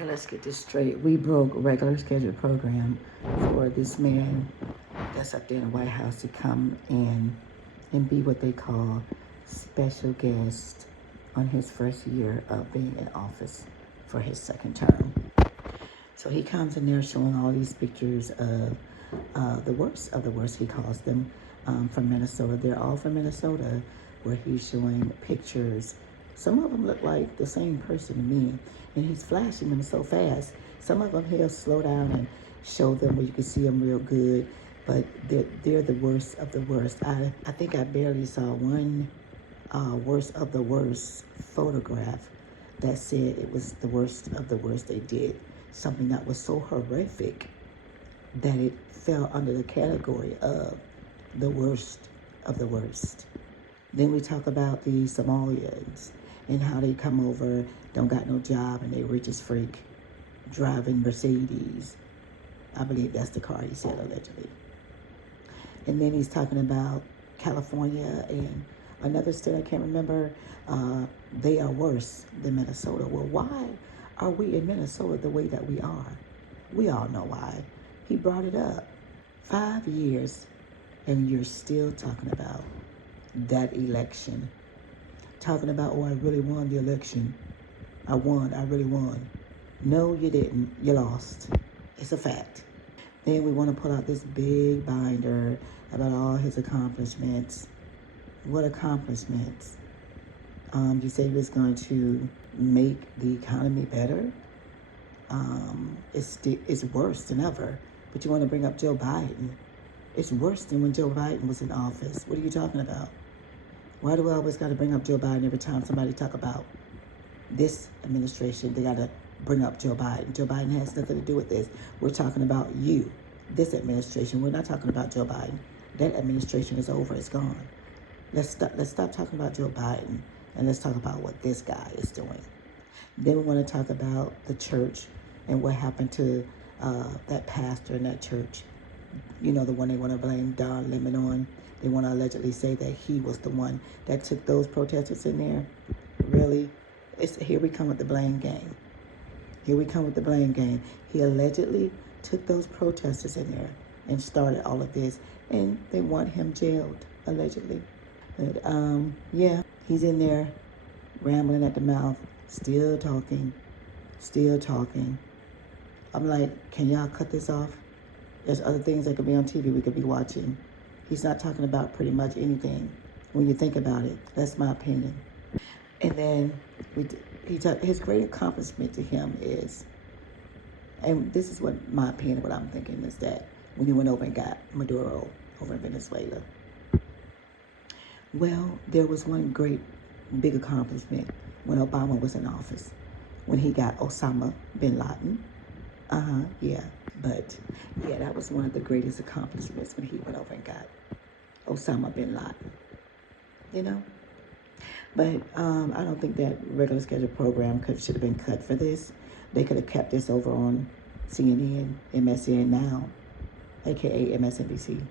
Okay, let's get this straight. We broke regular scheduled program for this man that's up there in the White House to come in and be what they call special guest on his first year of being in office for his second term. So he comes in there showing all these pictures of the worst of the worst, he calls them, from Minnesota. They're all from Minnesota, where he's showing pictures. Some of them look like the same person to me, and he's flashing them so fast. Some of them he'll slow down and show them where you can see them real good, but they're the worst of the worst. I think I barely saw one worst of the worst photograph that said it was the worst of the worst they did. Something that was so horrific that it fell under the category of the worst of the worst. Then we talk about the Somalians and how they come over, don't got no job, and they rich as freak, driving Mercedes. I believe that's the car he said, allegedly. And then he's talking about California and another state I can't remember. They are worse than Minnesota. Well, why are we in Minnesota the way that we are? We all know why. He brought it up. 5 years, and you're still talking about that election. Talking about, oh, I really won the election. I really won. No, you didn't. You lost. It's a fact. Then we want to pull out this big binder about all his accomplishments. What accomplishments? You said he was going to make the economy better. It's worse than ever. But you want to bring up Joe Biden. It's worse than when Joe Biden was in office. What are you talking about? Why do we always got to bring up Joe Biden every time somebody talk about this administration? They got to bring up Joe Biden. Joe Biden has nothing to do with this. We're talking about you, this administration. We're not talking about Joe Biden. That administration is over. It's gone. Let's stop talking about Joe Biden and let's talk about what this guy is doing. Then we want to talk about the church and what happened to that pastor in that church. You know, the one they want to blame Don Lemon on. They want to allegedly say that he was the one that took those protesters in there. Really? Here we come with the blame game. Here we come with the blame game. He allegedly took those protesters in there and started all of this. And they want him jailed, allegedly. But, yeah, he's in there rambling at the mouth, still talking. I'm like, can y'all cut this off? There's other things that could be on TV we could be watching. He's not talking about pretty much anything when you think about it. That's my opinion. And then his great accomplishment to him is, and this is what my opinion, what I'm thinking, is that when he went over and got Maduro over in Venezuela. Well, there was one great big accomplishment when Obama was in office, when he got Osama bin Laden. Yeah. But, yeah, that was one of the greatest accomplishments when he went over and got Osama bin Laden, you know? But I don't think that regular scheduled program should have been cut for this. They could have kept this over on CNN, MSN Now, a.k.a. MSNBC,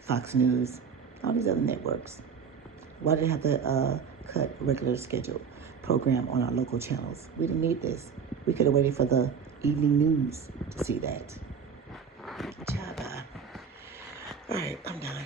Fox News, all these other networks. Why did they have to cut regular scheduled program on our local channels? We didn't need this. We could have waited for the evening news to see that. Ciao, bye. All right, I'm done.